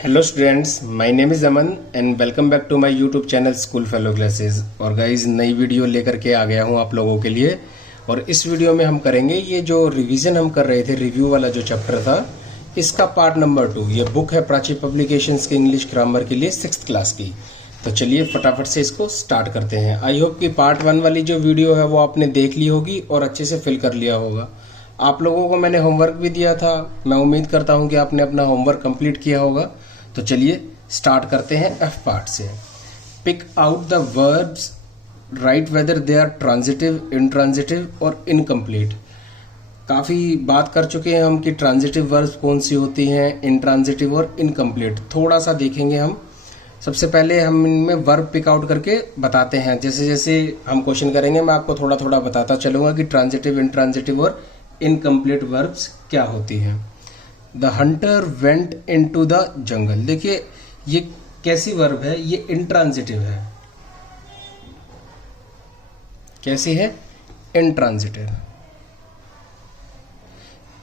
Hello students, my name is Aman and welcome back to my YouTube channel school fellow classes. और guys नई video लेकर के आ गया हूँ आप लोगों के लिए। और इस वीडियो में हम करेंगे ये जो रिवीजन हम कर रहे थे, रिव्यू वाला जो चैप्टर था, इसका पार्ट नंबर 2। ये बुक है प्राची पब्लिकेशंस की इंग्लिश ग्रामर के लिए 6th क्लास की। तो चलिए फटाफट से इसको स्टार्ट करते हैं। आई होप कि पार्ट 1 वाली जो वीडियो है वो आपने देख ली होगी और अच्छे से फिल कर लिया होगा। आप लोगों को मैंने होमवर्क भी दिया था, मैं उम्मीद करता हूँ कि आपने अपना होमवर्क कंप्लीट किया होगा। तो चलिए स्टार्ट करते हैं एफ पार्ट से। Pick out the verbs, write whether they are transitive, intransitive और इनकम्प्लीट। काफ़ी बात कर चुके हैं हम कि ट्रांजिटिव वर्ब्स कौन सी होती हैं, इंट्रांजिटिव और इनकम्प्लीट। थोड़ा सा देखेंगे हम। सबसे पहले हम इनमें वर्ब पिक आउट करके बताते हैं। जैसे जैसे हम क्वेश्चन करेंगे मैं आपको थोड़ा थोड़ा बताता चलूंगा कि ट्रांजिटिव, इंट्रांजिटिव और इनकम्प्लीट वर्ब्स क्या होती हैं। The Hunter went into the jungle. देखिए ये कैसी वर्ब है, ये इंट्रांजिटिव है। कैसी है? इंट्रांजिटिव।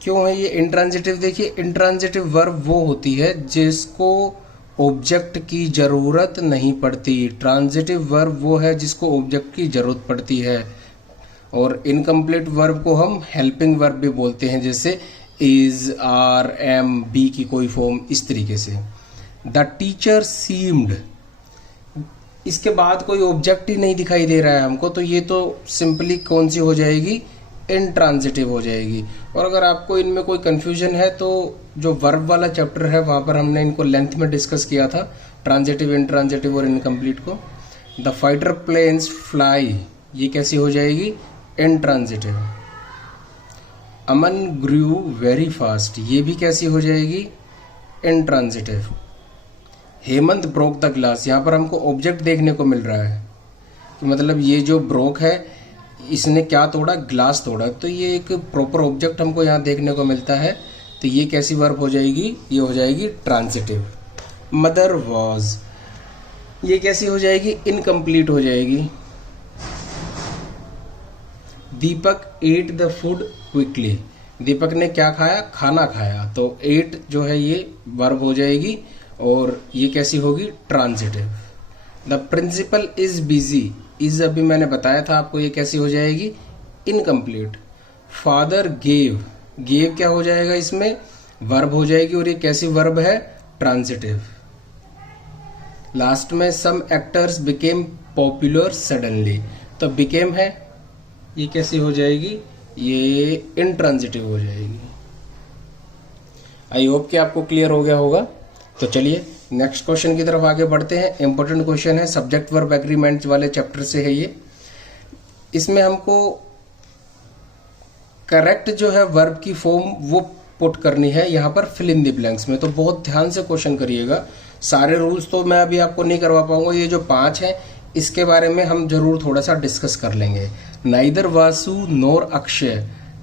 क्यों है ये इंट्रांजिटिव? देखिए इंट्रांजिटिव वर्ब वो होती है जिसको ऑब्जेक्ट की जरूरत नहीं पड़ती। ट्रांजिटिव वर्ब वो है जिसको ऑब्जेक्ट की जरूरत पड़ती है। और इनकम्प्लीट वर्ब को हम हेल्पिंग वर्ब भी बोलते हैं, जैसे इज, आर, एम, बी की कोई फॉर्म, इस तरीके से। द टीचर सीम्ड, इसके बाद कोई ऑब्जेक्ट ही नहीं दिखाई दे रहा है हमको, तो ये तो सिंपली कौन सी हो जाएगी? इंट्रांजिटिव हो जाएगी। और अगर आपको इनमें कोई कंफ्यूजन है तो जो वर्ब वाला चैप्टर है वहां पर हमने इनको लेंथ में डिस्कस किया था, ट्रांजिटिव, इंट्रांजिटिव और इनकम्प्लीट को। द फाइटर प्लेन्स फ्लाई, ये कैसी हो जाएगी? इंट्रांजिटिव। अमन ग्रू वेरी फास्ट, ये भी कैसी हो जाएगी? Intransitive. Hemant broke the glass, यहाँ पर हमको ऑब्जेक्ट देखने को मिल रहा है कि मतलब ये जो ब्रोक है इसने क्या तोड़ा? ग्लास तोड़ा। तो ये एक प्रॉपर ऑब्जेक्ट हमको यहाँ देखने को मिलता है। तो ये कैसी वर्ब हो जाएगी? ये हो जाएगी ट्रांजिटिव। मदर वॉज, ये कैसी हो जाएगी? इनकम्प्लीट हो जाएगी। दीपक एट द फूड क्विकली, दीपक ने क्या खाया? खाना खाया। तो एट जो है ये वर्ब हो जाएगी और ये कैसी होगी? Transitive. The principal is busy, is अभी मैंने बताया था आपको, ये कैसी हो जाएगी? इनकम्प्लीट। फादर गेव, गेव क्या हो जाएगा? इसमें वर्ब हो जाएगी और ये कैसी वर्ब है? ट्रांजिटिव। लास्ट में सम एक्टर्स बिकेम पॉपुलर सडनली, तो बिकेम है, ये कैसी हो जाएगी? ये इंट्रांजिटिव हो जाएगी। आई होप कि आपको क्लियर हो गया होगा। तो चलिए नेक्स्ट क्वेश्चन की तरफ आगे बढ़ते हैं। इंपॉर्टेंट क्वेश्चन है, सब्जेक्ट वर्ब एग्रीमेंट वाले चैप्टर से है ये। इसमें हमको करेक्ट जो है वर्ब की फॉर्म वो पुट करनी है यहाँ पर फिल इन द ब्लैंक्स में। तो बहुत ध्यान से क्वेश्चन करिएगा। सारे रूल्स तो मैं अभी आपको नहीं करवा पाऊंगा, ये जो 5 है इसके बारे में हम जरूर थोड़ा सा डिस्कस कर लेंगे। Neither Vasu nor Akshay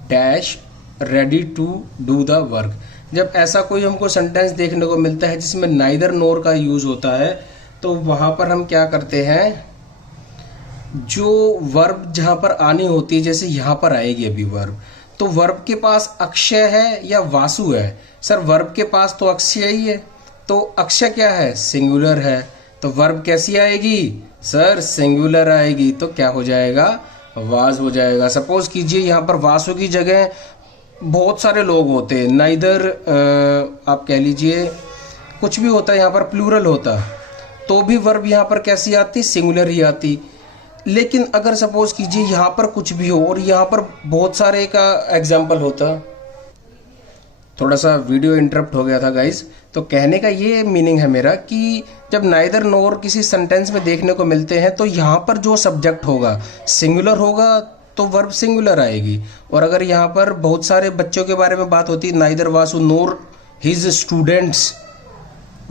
dash ready to do the work. जब ऐसा कोई हमको सेंटेंस देखने को मिलता है जिसमें नाइदर नोर का यूज होता है तो वहां पर हम क्या करते हैं? जो वर्ब जहां पर आनी होती है, जैसे यहां पर आएगी अभी वर्ब, तो वर्ब के पास अक्षय है या वासु है? सर वर्ब के पास तो अक्षय ही है, तो अक्षय क्या है? सिंगुलर है। तो वर्ब कैसी आएगी? सर सिंगुलर आएगी। तो क्या हो जाएगा? वाज हो जाएगा। सपोज कीजिए यहाँ पर वासु की जगह बहुत सारे लोग होते हैं, नाइदर आप कह लीजिए कुछ भी होता है, यहाँ पर प्लूरल होता तो भी वर्ब यहाँ पर कैसी आती? सिंगुलर ही आती। लेकिन अगर सपोज कीजिए यहाँ पर कुछ भी हो और यहाँ पर बहुत सारे का एग्जाम्पल होता। थोड़ा सा वीडियो इंटरप्ट हो गया था गाइज। तो कहने का ये मीनिंग है मेरा कि जब नाइदर नोर किसी सेंटेंस में देखने को मिलते हैं तो यहाँ पर जो सब्जेक्ट होगा सिंगुलर होगा तो वर्ब सिंगुलर आएगी। और अगर यहाँ पर बहुत सारे बच्चों के बारे में बात होती है, neither Vasu nor his students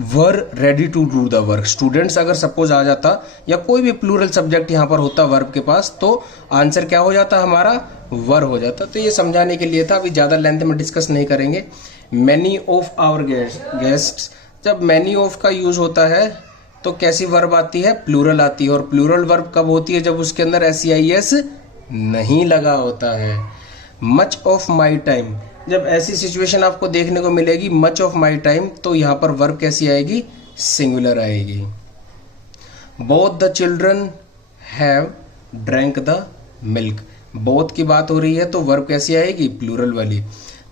were ready to do the work, students अगर सपोज आ जाता या कोई भी प्लूरल सब्जेक्ट यहाँ पर होता वर्ब के पास, तो आंसर क्या हो जाता? हमारा वर हो जाता। तो ये समझाने के लिए था, अभी ज़्यादा लेंथ में डिस्कस नहीं करेंगे। मैनी ऑफ आवर गेस्ट्स, जब मैनी ऑफ का यूज होता है तो कैसी वर्ब आती है? प्लूरल आती है। और प्लूरल वर्ब कब होती है? जब उसके अंदर SEIS नहीं लगा होता है। मच ऑफ माई टाइम, जब ऐसी सिचुएशन आपको देखने को मिलेगी मच ऑफ माई टाइम, तो यहाँ पर वर्ब कैसी आएगी, सिंगुलर आएगी। Both the children have drank the milk, both की बात हो रही है तो वर्ब कैसी आएगी, प्लूरल वाली।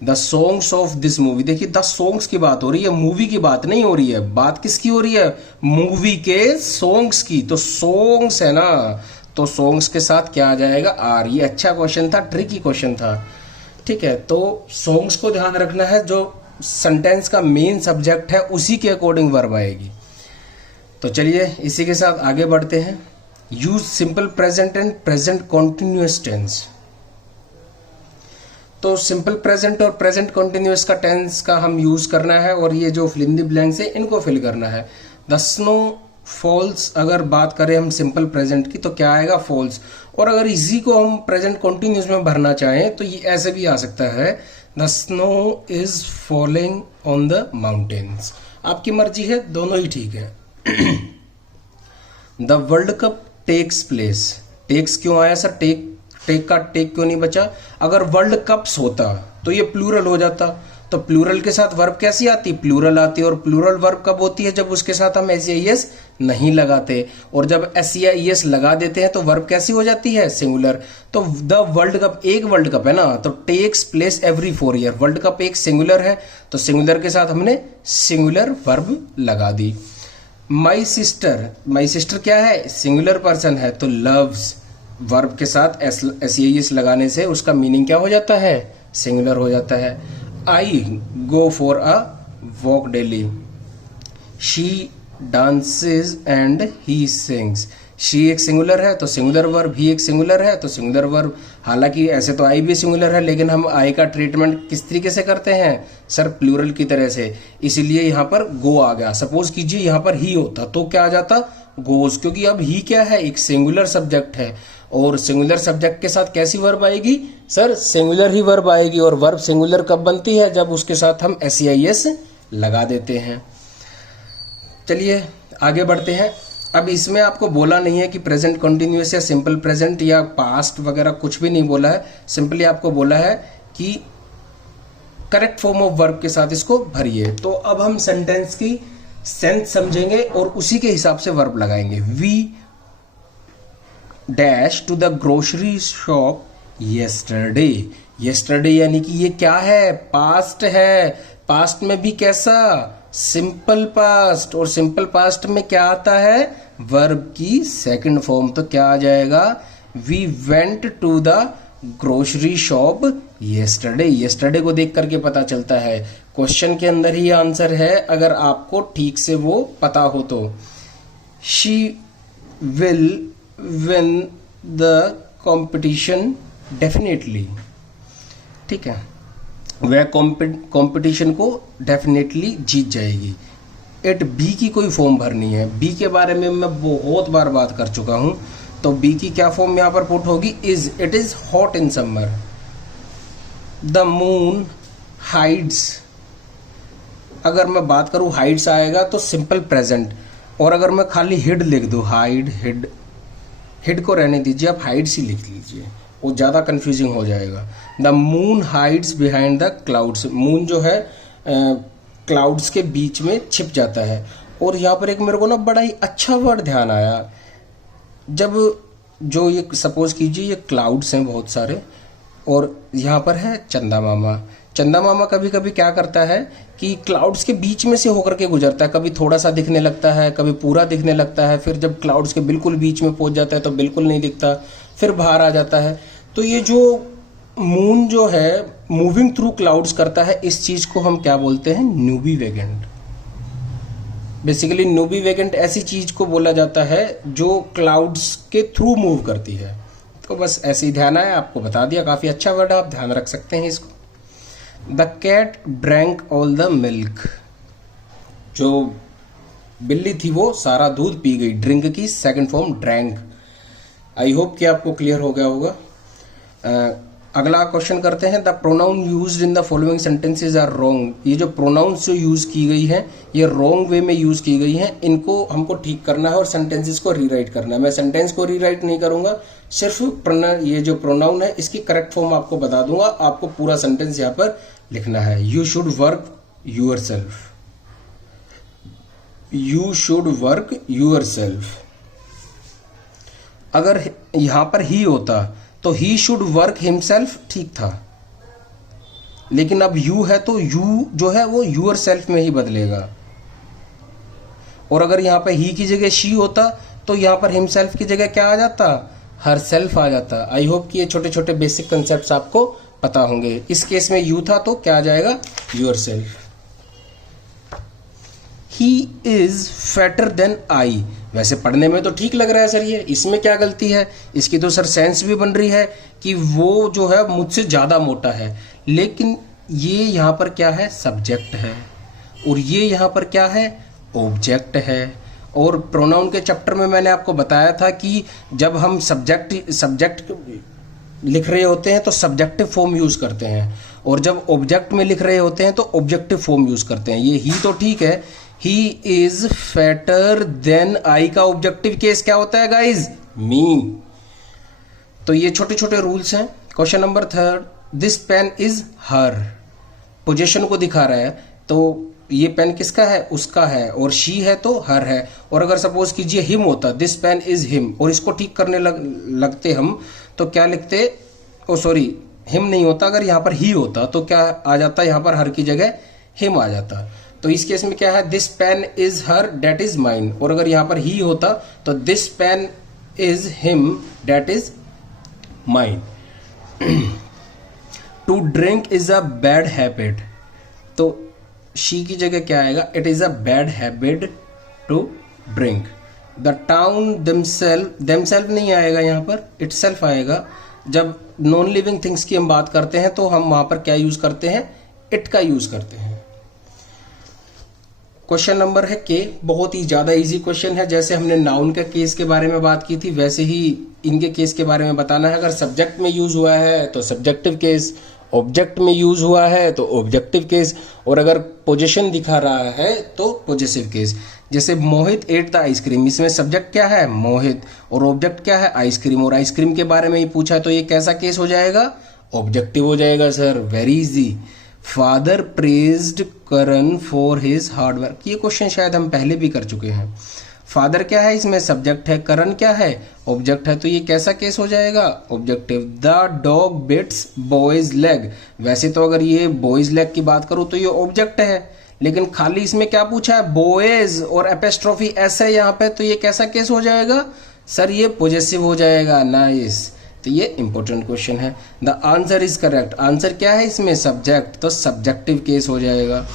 The songs of this movie, देखिए द सॉन्ग्स की बात हो रही है, मूवी की बात नहीं हो रही है। बात किसकी हो रही है, मूवी के सॉन्ग्स की, तो सॉन्ग्स है ना, तो सॉन्ग्स के साथ क्या आ जाएगा, आर। ये अच्छा क्वेश्चन था, ट्रिकी क्वेश्चन था, ठीक है। तो सॉन्ग्स को ध्यान रखना है, जो सेंटेंस का मेन सब्जेक्ट है उसी के अकॉर्डिंग वर्ब आएगी। तो चलिए इसी के साथ आगे बढ़ते हैं। Use simple present and present continuous tense. तो सिंपल प्रेजेंट और प्रेजेंट कॉन्टिन्यूअस का टेंस का हम यूज करना है, और ये जो फिल इन द ब्लैंक्स है इनको फिल करना है। द स्नो फॉल्स, अगर बात करें हम सिंपल प्रेजेंट की तो क्या आएगा, फॉल्स। और अगर इसी को हम प्रेजेंट कॉन्टिन्यूअस में भरना चाहें तो ये ऐसे भी आ सकता है, the snow is falling on the mountains. आपकी मर्जी है, दोनों ही ठीक है। The world cup takes place, takes क्यों आया सर, टेक का टेक क्यों नहीं बचा। अगर वर्ल्ड कप्स होता तो ये प्लूरल हो जाता, तो प्लूरल के साथ वर्ब कैसी आती, प्लूरल आती। और प्लूरल वर्ब कब होती है, जब उसके साथ हम एस नहीं लगाते, और जब एस लगा देते हैं तो वर्ब कैसी हो जाती है, सिंगुलर। तो द वर्ल्ड कप, एक वर्ल्ड कप है ना, तो takes place every 4 year, world cup एक सिंगुलर है, तो सिंगुलर के साथ हमने सिंगुलर वर्ब लगा दी। माई सिस्टर क्या है, सिंगुलर पर्सन है, तो लव्स वर्ब के साथ एस लगाने से उसका मीनिंग क्या हो जाता है, सिंगुलर हो जाता है। I go for a walk daily, she dances and he sings. She एक सिंगुलर है तो सिंगुलर वर्ब, ही एक सिंगुलर है तो सिंगुलर वर्ब। हालांकि ऐसे तो आई भी सिंगुलर है, लेकिन हम आई का ट्रीटमेंट किस तरीके से करते हैं सर, प्लूरल की तरह से, इसीलिए यहाँ पर गो आ गया। सपोज कीजिए यहाँ पर ही होता तो क्या आ जाता, गोज, क्योंकि अब ही क्या है, एक सिंगुलर सब्जेक्ट है, और सिंगुलर सब्जेक्ट के साथ कैसी वर्ब आएगी सर, सिंगुलर ही वर्ब आएगी। और वर्ब सिंगुलर कब बनती है, जब उसके साथ हम एस लगा देते हैं। चलिए आगे बढ़ते हैं। अब इसमें आपको बोला नहीं है कि प्रेजेंट कंटिन्यूअस या सिंपल प्रेजेंट या पास्ट वगैरह, कुछ भी नहीं बोला है। सिंपली आपको बोला है कि करेक्ट फॉर्म ऑफ वर्ब के साथ इसको भरिए। तो अब हम सेंटेंस की सेंस समझेंगे और उसी के हिसाब से वर्ब लगाएंगे। We dash to the grocery shop yesterday. Yesterday यानी कि ये क्या है, पास्ट है। पास्ट में भी कैसा, सिंपल पास्ट, और सिंपल पास्ट में क्या आता है, वर्ब की सेकंड फॉर्म। तो क्या आ जाएगा, we went to the grocery shop yesterday. Yesterday को देख करके पता चलता है, क्वेश्चन के अंदर ही आंसर है, अगर आपको ठीक से वो पता हो तो। She will win the competition definitely, ठीक है, वह कंपटीशन को डेफिनेटली जीत जाएगी। एट बी की कोई फॉर्म भरनी है। बी के बारे में मैं बहुत बार बात कर चुका हूं, तो बी की क्या फॉर्म यहां पर पुट होगी, is. It is hot in summer. The moon hides, अगर मैं बात करूं हाइड्स आएगा तो सिंपल प्रेजेंट, और अगर मैं खाली हिड लिख दूं, हाइड हिड, हिड को रहने दीजिए, आप हाइड्स ही लिख लीजिए, वो ज़्यादा कंफ्यूजिंग हो जाएगा। The moon hides behind the clouds. Moon जो है क्लाउड्स के बीच में छिप जाता है। और यहाँ पर एक मेरे को ना बड़ा ही अच्छा वर्ड ध्यान आया, जब जो ये सपोज कीजिए ये क्लाउड्स हैं बहुत सारे, और यहाँ पर है चंदा मामा। चंदा मामा कभी कभी क्या करता है कि क्लाउड्स के बीच में से होकर के गुजरता है, कभी थोड़ा सा दिखने लगता है, कभी पूरा दिखने लगता है, फिर जब क्लाउड्स के बिल्कुल बीच में पहुंच जाता है तो बिल्कुल नहीं दिखता, फिर बाहर आ जाता है। तो ये जो मून जो है मूविंग थ्रू क्लाउड्स करता है, इस चीज को हम क्या बोलते हैं, न्यूबी वेगेंट। बेसिकली न्यूबी वेगेंट ऐसी चीज को बोला जाता है जो क्लाउड्स के थ्रू मूव करती है। तो बस ऐसे ही ध्यान आया, आपको बता दिया, काफी अच्छा वर्ड है, आप ध्यान रख सकते हैं इसको। The cat drank all the milk. जो बिल्ली थी वो सारा दूध पी गई। ड्रिंक की second form drank. I hope कि आपको क्लियर हो गया होगा। अगला क्वेश्चन करते हैं, the pronoun used in the following sentences are wrong. ये जो प्रोनाउंस जो यूज की गई है ये रॉन्ग वे में यूज की गई है, इनको हमको ठीक करना है और सेंटेंसेस को रीराइट करना है। मैं सेंटेंस को रीराइट नहीं करूंगा, सिर्फ ये जो प्रोनाउन है इसकी करेक्ट फॉर्म आपको बता दूंगा, आपको पूरा सेंटेंस यहाँ पर लिखना है। You should work yourself, you should work yourself. अगर यहां पर ही होता तो ही शुड वर्क हिमसेल्फ ठीक था, लेकिन अब यू है तो यू जो है वो यूर सेल्फ में ही बदलेगा। और अगर यहां पर ही की जगह शी होता तो यहां पर हिमसेल्फ की जगह क्या आ जाता, हर सेल्फ आ जाता। आई होप कि ये छोटे छोटे बेसिक कंसेप्ट आपको पता होंगे। इस केस में यू था तो क्या आ जाएगा, yourself. He is fatter than I. वैसे पढ़ने में तो ठीक लग रहा है सर, ये इसमें क्या गलती है, इसकी तो सर सेंस भी बन रही है कि वो जो है मुझसे ज्यादा मोटा है, लेकिन ये यहाँ पर क्या है, सब्जेक्ट है, और ये यहाँ पर क्या है, ऑब्जेक्ट है। और प्रोनाउन के चैप्टर में मैंने आपको बताया था कि जब हम सब्जेक्ट लिख रहे होते हैं तो सब्जेक्टिव फॉर्म यूज करते हैं, और जब ऑब्जेक्ट में लिख रहे होते हैं तो ऑब्जेक्टिव फॉर्म यूज करते हैं। ये ही तो ठीक है, he is fatter than I का ऑब्जेक्टिव केस क्या होता है गाइज, मी। तो ये छोटे छोटे रूल्स हैं। Question number 3, this pen is her. Position को दिखा रहा है तो ये पेन किसका है, उसका है, और शी है तो हर है। और अगर सपोज कीजिए हिम होता, दिस पेन इज हिम, और इसको ठीक करने लगते हम तो क्या लिखते, ओ सॉरी हिम नहीं होता, अगर यहाँ पर ही होता तो क्या आ जाता, यहाँ पर हर की जगह हिम आ जाता। तो इस केस में क्या है, this pen is her that is mine, और अगर यहां पर ही होता तो this pen is him that is mine. To drink is a bad habit, तो शी की जगह क्या आएगा, it is a bad habit to drink. The town themself नहीं आएगा, यहां पर इटसेल्फ आएगा। जब नॉन लिविंग थिंग्स की हम बात करते हैं तो हम वहां पर क्या यूज करते हैं, इट का यूज करते हैं। क्वेश्चन नंबर है के, बहुत ही ज्यादा इजी क्वेश्चन है। जैसे हमने नाउन के केस के बारे में बात की थी वैसे ही इनके केस के बारे में बताना है। अगर सब्जेक्ट में यूज हुआ है तो सब्जेक्टिव केस, ऑब्जेक्ट में यूज हुआ है तो ऑब्जेक्टिव केस, और अगर पोजीशन दिखा रहा है तो पॉजेसिव केस। जैसे मोहित एट द आइसक्रीम, इसमें सब्जेक्ट क्या है, मोहित, और ऑब्जेक्ट क्या है, आइसक्रीम, और आइसक्रीम के बारे में ही पूछा है तो ये कैसा केस हो जाएगा, ऑब्जेक्टिव हो जाएगा sir, very easy. Father praised Karan for his hard work, ये क्वेश्चन शायद हम पहले भी कर चुके हैं। फादर क्या है, इसमें सब्जेक्ट है, करण क्या है, ऑब्जेक्ट है, तो ये कैसा केस हो जाएगा, objective. The dog bits boys leg, वैसे तो अगर ये बॉयज लेग की बात करूं तो ये ऑब्जेक्ट है, लेकिन खाली इसमें क्या पूछा है, बॉयज, और एपेस्ट्रोफी एस है यहाँ पे, तो ये कैसा केस हो जाएगा सर, ये पॉजेसिव हो जाएगा। नाइस, तो ये इंपॉर्टेंट क्वेश्चन है। The answer is correct, answer क्या है इसमें, सब्जेक्ट, तो सब्जेक्टिव केस हो जाएगा।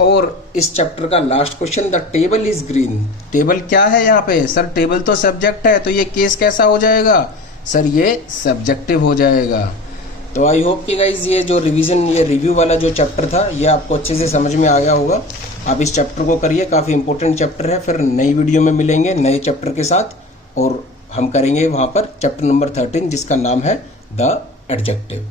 और इस चैप्टर का last question, the table is green, table क्या है यहाँ पे सर, टेबल तो सब्जेक्ट है, तो ये केस कैसा हो जाएगा सर, ये सब्जेक्टिव हो जाएगा। तो आई होप कि गाइज ये जो रिवीजन, ये रिव्यू वाला जो चैप्टर था ये आपको अच्छे से समझ में आ गया होगा। आप इस चैप्टर को करिए, काफ़ी इंपॉर्टेंट चैप्टर है। फिर नई वीडियो में मिलेंगे नए चैप्टर के साथ, और हम करेंगे वहाँ पर चैप्टर नंबर 13 जिसका नाम है द एडजेक्टिव।